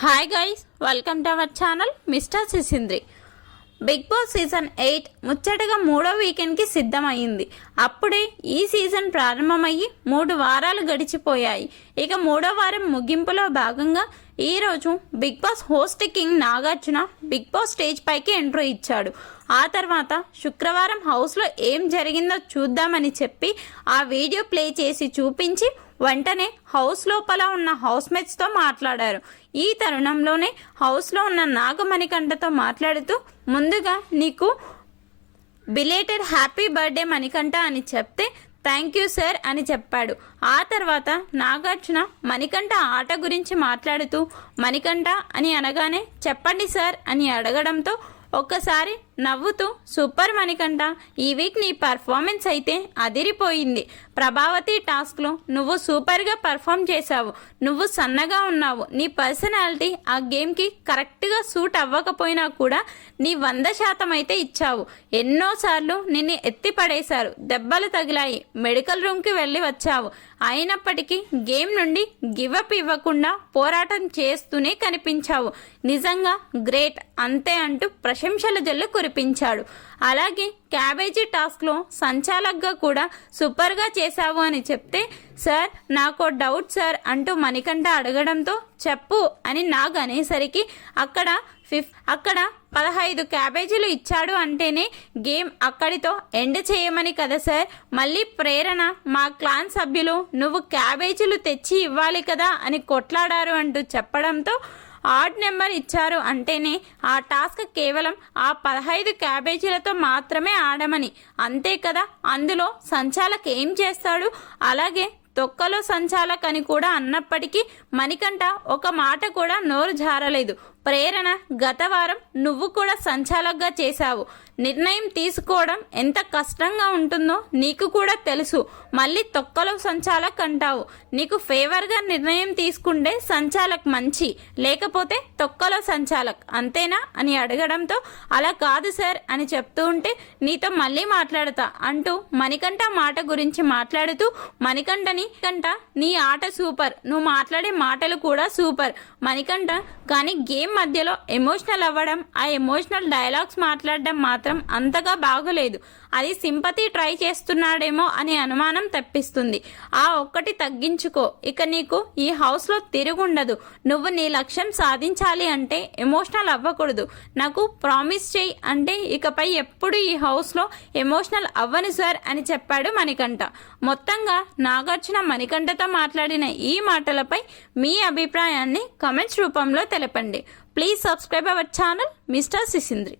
Hi guys, welcome to our channel mister Sisindri. Big Boss season 8 ముచ్చటగా 3వ వీకెండ్కి సిద్ధమైంది. అప్పుడే ఈ సీజన్ ప్రారంభమయ్యి 3 వారాలు గడిచిపోయాయి. ఇక 3వ వారం ముగింపులో భాగంగా ఈరోజు Big Boss host king Nagarjuna Big Boss stage పైకి ఎంట్రీ ఇచ్చాడు. ఆ తర్వాత శుక్రవారం హౌస్లో ఏం జరిగిందో చూద్దామని చెప్పి ఆ వీడియో ప్లే చేసి చూపించి వెంటనే హౌస్ లోపల ఉన్న హౌస్మేట్స్తో మాట్లాడారు. ఈ తరుణంలోనే హౌస్లో ఉన్న నాగమణికంఠతో మాట్లాడుతూ ముందుగా నీకు బిలేటెడ్ హ్యాపీ బర్త్డే మణికంఠ అని చెప్తే థ్యాంక్ యూ సార్ అని చెప్పాడు. ఆ తర్వాత నాగార్జున మణికంఠ ఆట గురించి మాట్లాడుతూ మణికంఠ అని అనగానే చెప్పండి సార్ అని అడగడంతో ఒక్కసారి నవ్వుతూ సూపర్ మణికంఠ, ఈ వీక్ నీ పర్ఫార్మెన్స్ అయితే అదిరిపోయింది. ప్రభావతి టాస్క్లో నువ్వు సూపర్గా పర్ఫామ్ చేశావు. నువ్వు సన్నగా ఉన్నావు. నీ పర్సనాలిటీ ఆ గేమ్కి కరెక్ట్గా సూట్ అవ్వకపోయినా కూడా నీ 100% అయితే ఇచ్చావు. ఎన్నోసార్లు నిన్ను ఎత్తి పడేశారు, దెబ్బలు తగిలాయి, మెడికల్ రూమ్కి వెళ్ళి వచ్చావు. అయినప్పటికీ గేమ్ నుండి గివప్ ఇవ్వకుండా పోరాటం చేస్తూనే కనిపించావు. నిజంగా గ్రేట్ అంతే అంటూ ప్రశంసల జల్లు కురిపించాడు. అలాగే క్యాబేజీ టాస్క్లో సంచాలక్గా కూడా సూపర్గా చేశావు అని చెప్తే సార్ నాకు డౌట్ సార్ అంటూ మణికంఠ అడగడంతో చెప్పు అని నాగ్ అనేసరికి అక్కడ 15 క్యాబేజీలు ఇచ్చాడు అంటేనే గేమ్ అక్కడితో ఎండ్ చేయమని కదా సార్. మళ్ళీ ప్రేరణ మా క్లాన్ సభ్యులు నువ్వు క్యాబేజీలు తెచ్చి ఇవ్వాలి కదా అని కొట్లాడారు అంటూ చెప్పడంతో ఆడ్ నెంబర్ ఇచ్చారు అంటేనే ఆ టాస్క్ కేవలం ఆ 15 క్యాబేజీలతో మాత్రమే ఆడమని, అంతే కదా. అందులో సంచాలక్ ఏం చేస్తాడు? అలాగే తొక్కలో సంచాలక్ అని కూడా అన్నప్పటికీ మణికంఠ ఒక మాట కూడా నోరు జారలేదు. ప్రేరణ, గత వారం నువ్వు కూడా సంచాలక్గా చేశావు. నిర్ణయం తీసుకోవడం ఎంత కష్టంగా ఉంటుందో నీకు కూడా తెలుసు. మళ్ళీ తొక్కలో సంచాలక్ అంటావు. నీకు ఫేవర్గా నిర్ణయం తీసుకుంటే సంచాలక్ మంచి, లేకపోతే తొక్కలో సంచాలక్ అంతేనా అని అడగడంతో అలా కాదు సార్ అని చెప్తూ ఉంటే నీతో మళ్ళీ మాట్లాడతా అంటూ మణికంఠ మాట గురించి మాట్లాడుతూ మణికంఠని నీ ఆట సూపర్, నువ్వు మాట్లాడే మాటలు కూడా సూపర్ మణికంఠ, కానీ గేమ్ మధ్యలో ఎమోషనల్ అవ్వడం, ఆ ఎమోషనల్ డైలాగ్స్ మాట్లాడడం మాత్రం అంతగా బాగోలేదు. అది సింపతి ట్రై చేస్తున్నాడేమో అని అనుమానం తెప్పిస్తుంది. ఆ ఒక్కటి తగ్గించుకో, ఇక నీకు ఈ హౌస్లో తిరుగుండదు. నువ్వు నీ లక్ష్యం సాధించాలి అంటే ఎమోషనల్ అవ్వకూడదు. నాకు ప్రామిస్ చేయి అంటే ఇకపై ఎప్పుడు ఈ హౌస్లో ఎమోషనల్ అవ్వను సార్ అని చెప్పాడు మణికంఠ. మొత్తంగా నాగార్జున మణికంఠతో మాట్లాడిన ఈ మాటలపై మీ అభిప్రాయాన్ని కమెంట్స్ రూపంలో తెలపండి. Please subscribe our channel mister సిసింద్రి.